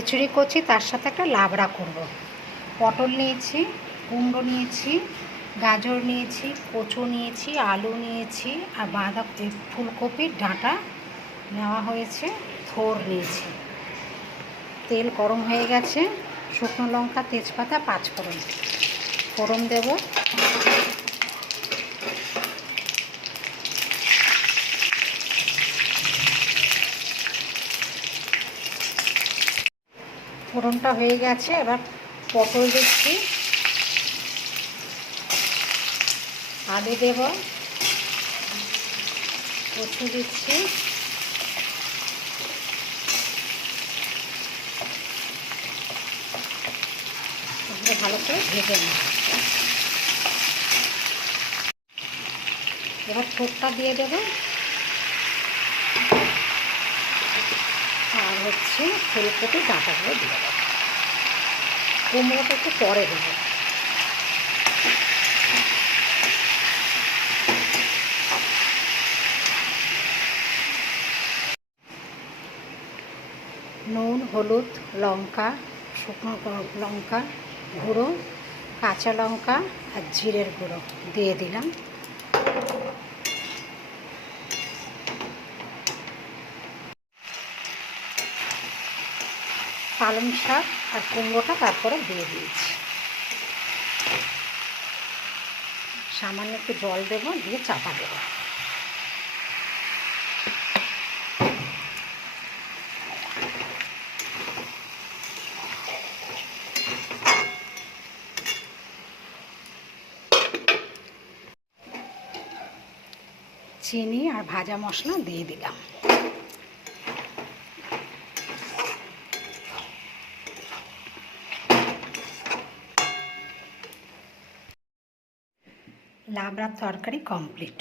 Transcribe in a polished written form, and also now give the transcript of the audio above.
খিচুড়ি করছি, তার সাথে একটা লাবড়া করব। পটল নিয়েছি, কুমড়ো নিয়েছি, গাজর নিয়েছি, কচু নিয়েছি, আলু নিয়েছি, আর বাঁধাকপি ফুলকপির ডাঁটা নেওয়া হয়েছে, থোড় নিয়েছি। তেল গরম হয়ে গেছে, শুকনো লঙ্কা, তেজপাতা, পাঁচফোড়ন ফোড়ন দেব। ফোড়নটা হয়ে গেছে, এবার পটল দিচ্ছি, আলু দেব, কচু দিচ্ছি, এগুলো ভালো করে ভেজে নেব। এবার থোড়টা দিয়ে দেব, আর হচ্ছে ফুলকপি ডাঁটাগুলো দিয়ে দেবো। কুমড়োটা একটু পরে দেবো। নুন, হলুদ, লঙ্কা, শুকনো লঙ্কা গুঁড়ো, কাঁচা লঙ্কা আর জিরের গুঁড়ো দিয়ে দিলাম। পালং শাক আর কুমড়োটা তারপরে দিয়ে দিয়েছি। সামান্য একটু জল দেবো, দিয়ে চাপা দেবো। চিনি আর ভাজা মশলা দিয়ে দিলাম। লাবড়ার তরকারি কমপ্লিট।